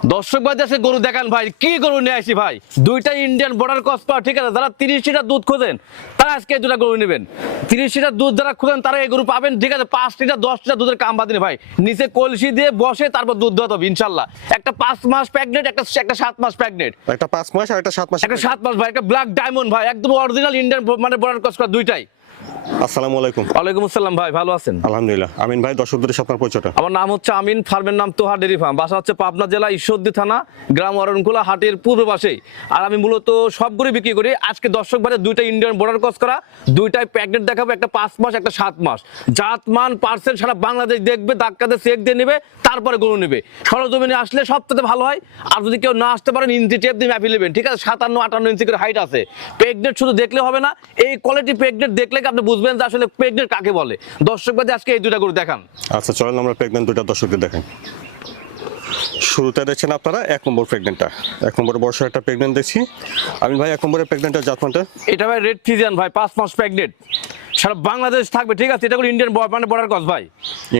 দর্শক ভাই দেশে গরু দেখান ভাই, কি গরু নিয়ে আসি ভাই, দুইটা ইন্ডিয়ান বর্ডার ক্রস পাওয়া, ঠিক আছে। যারা 30 লিটার দুধ খোঁজেন তারা আজকে এই দুটা গরু নেবেন। 30 লিটার দুধ যারা খোঁজেন তারা এই গরু পাবেন, ঠিক আছে। 5 লিটার 10 লিটার দুধের কাম বাদিনি ভাই, নিচে কলসি দিয়ে বসে তারপর দুধ দেওয়া হবে ইনশাল্লাহ। একটা 5 মাস প্রেগনেন্ট, একটা 7 মাস প্রেগনেন্ট, একটা 5 মাস আর একটা 7 মাস। একটা 7 মাস ভাই, একটা ব্ল্যাক ডায়মন্ড ভাই, একদম অরিজিনাল ইন্ডিয়ান মানে বর্ডার ক্রস করা দুইটাই। আসসালামু আলাইকুম। ওয়ালাইকুম আসসালাম ভাই, ভালো আছেন? আলহামদুলিল্লাহ। আমিন ভাই, দর্শকদের সাথে আপনার পরিচয়টা। আমার নাম হচ্ছে আমিন, ফার্মের নাম তোহা ডেরি ফার্ম, বাসা হচ্ছে পাবনা জেলা ঈশ্বরদী থানা, গ্রাম অরণকুলা হাটের পূর্ব পাশেই। আর আমি মূলত সবগুলি বিক্রি করি। আজকে দর্শক ভাই দুইটা ইন্ডিয়ান বর্ডার ক্রস করা, দুইটাই প্রেগনেন্ট দেখাবো, একটা 5 মাস একটা 7 মাস। জাতমান পার্সেন্ট সারা বাংলাদেশ দেখবে, দাক্কাতে চেক দিয়ে নেবে, তারপরে গরু নেবে। সরজমিনে আসলে সবথেকে ভালো হয়। আর যদি কেউ না আসতে পারেন ইঞ্চি টেপ দিয়ে মাপি নেবেন, ঠিক আছে। 57-58 ইঞ্চি করে হাইট আছে। প্রেগনেন্ট শুধু দেখলে হবে না, এই কোয়ালিটি প্রেগনেন্ট দেখলে আপনি বুঝবেন যে আসলে প্রেগনেন্ট কাকে বলে। দর্শক ভাই আজকে এই দুইটা গরু দেখান। আচ্ছা চলেন আমরা প্রেগনেন্ট দুইটা দর্শকদের দেখাই। শুরুতে দেখছেন আপনারা 1 নম্বর প্রেগনেন্টটা, 1 নম্বরে বর্ষ একটা প্রেগনেন্ট দেখছি। আমিন ভাই 1 নম্বরের প্রেগনেন্টটা জাতমানটা? এটা ভাই রেড ফ্রিজিয়ান ভাই, 5 মাস প্রেগনেন্ট, সারা বাংলাদেশ থাকবে, ঠিক আছে। এটা কোনো ইন্ডিয়ান মানে বর্ডার ক্রস ভাই,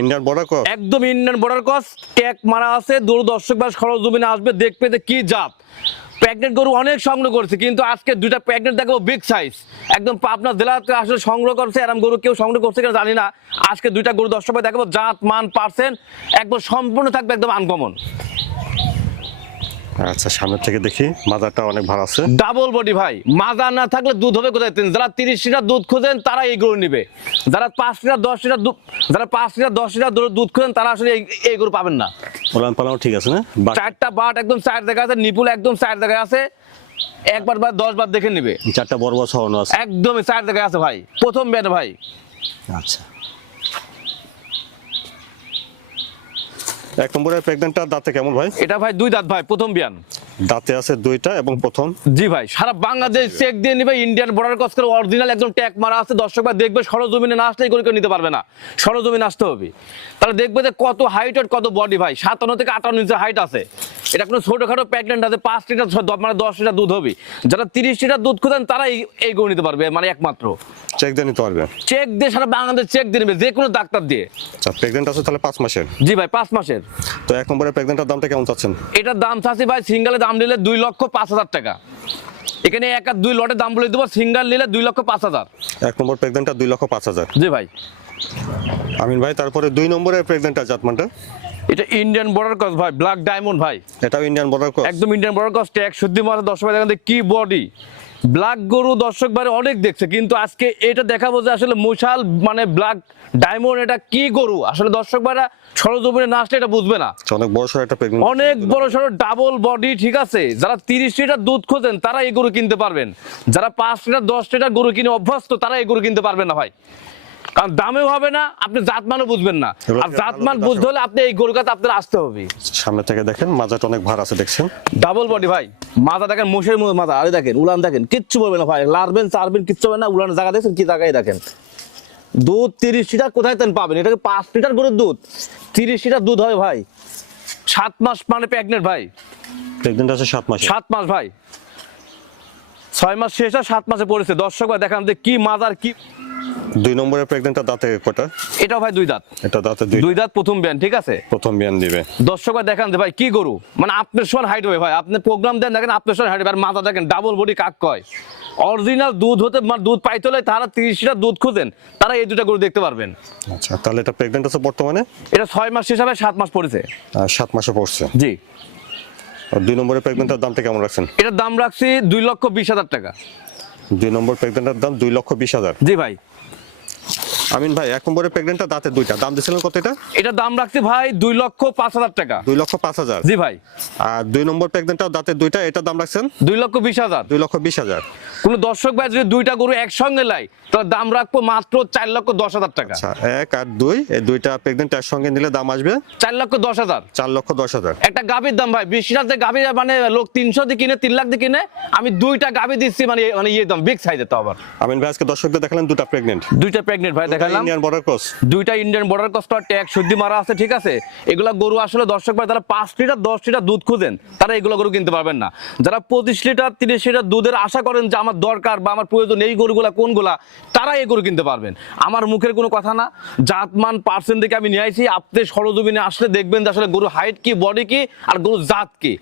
ইন্ডিয়ান বর্ডার ক্রস, একদম ইন্ডিয়ান বর্ডার ক্রস, ট্যাগ মারা আছে। দূর দর্শক ভাই সরজমিনে আসবে, দেখবে যে কি জাত। প্রেগনেন্ট গরু অনেক সংগ্রহ করছে, কিন্তু আজকে দুইটা প্রেগনেন্ট দেখাবো বিগ সাইজ, একদম পাবনা জেলাতে আসলে সংগ্রহ করছে। এরকম গরু কেউ সংগ্রহ করছে কিনা জানি না। আজকে দুইটা গরু দর্শক ভাই দেখাবো, জাত মান পার্সেন্ট একদম সম্পূর্ণ থাকবে, একদম আনকমন। আচ্ছা সামনের থেকে দেখি, মাজারটা অনেক ভালো আছে, ডাবল বডি ভাই। মাজা না থাকলে দুধ হবে কোথায়? যারা 30 লিটার দুধ খোঁজেন তারা এই গরু নিবে। যারা 5 লিটার 10 লিটার দুধ, যারা 5 লিটার 10 লিটার দুধ খোঁজেন তারা আসলে এই গরু পাবেন না। ওলান পালাও ঠিক আছে না? চারটা বাট একদম সাইড দেখা আছে, নিপুল একদম সাইড দেখা আছে, একবার বা 10 বার দেখে নিবে। 4টা বড় বড় ছড়ানো আছে, একদমই সাইড দেখা আছে ভাই, প্রথম ব্যাট ভাই। আচ্ছা 1 নম্বরের প্রেগনেন্টটা দাঁতে কেমন ভাই? এটা ভাই 2 দাঁত ভাই, প্রথম বিয়ান। দাঁতে আছে 2টা এবং প্রথম। জি ভাই, সারা বাংলাদেশ চেক দিয়ে নিবে, ইন্ডিয়ান বর্ডার ক্রস করে অরিজিনাল একদম ট্যাগ মারা আছে। দর্শক ভাই দেখবে, সরজমিনে না আসলে গরু কেউ নিতে পারবে না, সরজমিনে আসতে হবে। তাহলে দেখবে যে কত হাইট আর কত বডি ভাই, 57 থেকে 58 ইঞ্চি হাইট আছে। এটা কোনো ছোটখাটো প্রেগনেন্ট আছে, 5 লিটার মানে 10 লিটার দুধ হবে। যারা 30 লিটার দুধ খোঁজেন তারা এই গরু নিতে পারবে, মানে একমাত্র চেক দিয়ে নিতে পারবে। চেক দিয়ে সারা বাংলাদেশ চেক দিয়ে নেবে, যে কোনো ডাক্তার দিয়ে। আচ্ছা প্রেগনেন্ট আছে তাহলে 5 মাসের? জি ভাই 5 মাসের। তো 1 নম্বরের প্রেগনেন্টের দামটা কেমন চাচ্ছেন? এটার দাম চাচ্ছি ভাই, সিঙ্গেলে দাম নিলে 2,05,000 টাকা। এখানে 1 আর 2 লটে দাম বলে দেবো, সিঙ্গেল নিলে 2,05,000। 1 নম্বর প্রেগনেন্টটা 2,05,000। জি ভাই। আমিন ভাই তারপরে 2 নম্বরের প্রেগনেন্টটা জাতমানটা? এটা ইন্ডিয়ান বর্ডার ক্রস ভাই, ব্ল্যাক ডায়মন্ড ভাই, এটাও ইন্ডিয়ান বর্ডার ক্রস, একদম ইন্ডিয়ান বর্ডার ক্রস ট্যাগ শুদ্ধি মারা। দর্শক ভাই দেখেন কি বডি, ব্ল্যাক গরু দর্শক ভাই অনেক দেখছে, কিন্তু আজকে এটা দেখাবো যে আসলে মশাল মানে ব্ল্যাক ডায়মন্ড এটা কি গরু। আসলে দর্শক ভাইরা সরজমিনে না আসলে এটা বুঝবে না। অনেক বড় সড় একটা প্রেগনেন্ট, অনেক বড় সড়ো ডাবল বডি, ঠিক আছে। যারা 30 লিটার দুধ খোঁজেন তারা এই গরু কিনতে পারবেন। যারা 5 লিটার 10 লিটার গরু কিনে অভ্যস্ত তারা এই গরু কিনতে পারবেন না ভাই, কারণ দামেও হবে না, আপনি জাতমানও বুঝবেন না। আর জাতমান বুঝতে হলে আপনি এই গরুর কাছে আপনার আসতে হবে। সামনে থেকে দেখেন মাজাটা অনেক ভার আছে, দেখছেন ডাবল বডি ভাই, মাথা দেখেন মোষের মতো মাথা, আরে দেখেন উলান দেখেন, কিচ্ছু বলবে না ভাই, লারবেন চারবেন কিচ্ছু হবে না। উলানের জায়গা দেখছেন কি জায়গায় দেখেন। দুধ 30 লিটার কোথায় তেন পাবেন? এটাকে 5 লিটার গরুর দুধ, 30 লিটার দুধ হবে ভাই। 7 মাস মানে প্রেগনেন্ট ভাই, প্রেগনেন্ট আছে 7 মাস। 7 মাস ভাই, 6 মাস শেষ আর 7 মাসে পড়েছে। দর্শক ভাই দেখান যে কি মাজার কি। 2 নম্বরের প্রেগনেন্টটা দাঁতে কটা? এটাও ভাই 2 দাঁত, এটা দাঁতে 2 দাঁত প্রথম বিয়ান, ঠিক আছে। প্রথম বিয়ান দিবে। দর্শক ভাই দেখান যে ভাই কি গরু, মানে আপনার সমান হাইট হবে ভাই, আপনি প্রোগ্রাম দেন দেখেন আপনার সমান হাইট হবে। আর মাথা দেখেন ডাবল বডি, কাক কয় অরিজিনাল দুধ হতে মানে দুধ পাইতে হলে তারা 30 লিটার দুধ খুঁজেন তারা এই দুটা গরু দেখতে পারবেন। আচ্ছা তাহলে এটা প্রেগনেন্ট আছে বর্তমানে? এটা 6 মাস শেষ হবে, 7 মাস পড়েছে। 7 মাসে পড়ছে। জি। আর 2 নম্বরের প্রেগনেন্টের দামটা কেমন রাখছেন? এটার দাম রাখছি 2,20,000 টাকা। 2 নম্বর প্রেগনেন্টের দাম 2,20,000। জি ভাই। আমিন ভাই 1 নম্বরের প্রেগনেন্টটা দাঁতে 2টা, দাম দিছিলেন কত এটা? এটার দাম রাখছি ভাই 2,05,000 টাকা। 2,05,000। জি ভাই। আর 2 নম্বর প্রেগনেন্টটাও দাঁতে 2টা, এটার দাম রাখছেন 2,20,000। 2,20,000। কোন দর্শক ভাই যদি 2টা গরু একসঙ্গে লাই তাহলে দাম রাখবো মাত্র 4,10,000 টাকা। আচ্ছা 1 আর 2 এই 2টা প্রেগনেন্ট একসঙ্গে নিলে দাম আসবে 4,10,000। 4,10,000। একটা গাভীর দাম ভাই 20 লিটার গাভী, মানে লোক 300 দিয়ে কিনে 3 লাখ দিয়ে কিনে, আমি 2টা গাভী দিচ্ছি মানে ইয়ে দাম বিগ সাইজের। তো আবার আমিন ভাই আজকে দর্শকদের দেখালেন 2টা প্রেগনেন্ট। 2টা প্রেগনেন্ট ভাই দেখান। দেখালাম ইন্ডিয়ান বর্ডার ক্রস। দুইটা ইন্ডিয়ান বর্ডার ক্রস করা ট্যাগ শুদ্ধি মারা আছে, ঠিক আছে। এগুলা গরু আসলে দর্শক ভাই যারা 5 লিটার 10 লিটার দুধ খুঁজেন তারা এগুলো গরু কিনতে পারবেন না। যারা 25 লিটার 30 লিটার দুধের আশা করেন যে আমার দরকার বা আমার প্রয়োজন এই গরুগুলা কোনগুলা, তারা এই গরু কিনতে পারবেন। আমার মুখের কোনো কথা না, জাতমান পার্সেন্ট থেকে আমি নিয়ে আইছি। আপনি সরজমিনে আসলে দেখবেন যে আসলে গরু হাইট কি, বডি কি, আর গরু জাত কি।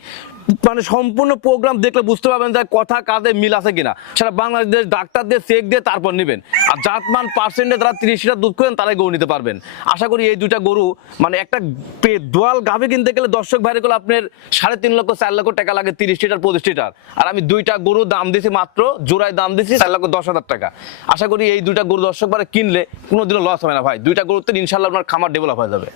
মানে সম্পূর্ণ প্রোগ্রাম দেখলে বুঝতে পারবেন যে কথা কাজে মিল আছে কিনা। সেটা বাংলাদেশ ডাক্তার দিয়ে চেক দিয়ে তারপর নেবেন। আর জাতমান পার্সেন্টে যারা 30 লিটার দুধ করেন তারাই গরু নিতে পারবেন। আশা করি এই দুইটা গরু মানে একটা দোয়াল গাভী কিনতে গেলে দর্শক ভাইরে গুলো আপনার 3.5 লক্ষ 4 লক্ষ টাকা লাগে, 30 লিটার 25 লিটার। আর আমি দুইটা গরু দাম দিছি মাত্র জোড়ায় দাম দিছি 4,10,000 টাকা। আশা করি এই দুইটা গরু দর্শক ভাইরে কিনলে কোনোদিনও লস হবে না ভাই। দুইটা গরুতে ইনশাল্লাহ আপনার খামার ডেভেলপ হয়ে যাবে।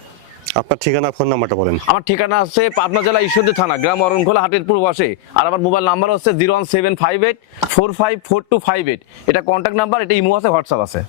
আপনার ঠিকানা ফোন নাম্বারটা বলেন। আমার ঠিকানা আছে পাবনা জেলা ঈশ্বরদী থানা, গ্রাম অরণখোলা, হাটের পূর্ব পাশে। আর আমার মোবাইল নাম্বার হচ্ছে 01758 454258। এটা কন্ট্যাক্ট নাম্বার, এটা ইমো আছে, হোয়াটসঅ্যাপ আছে।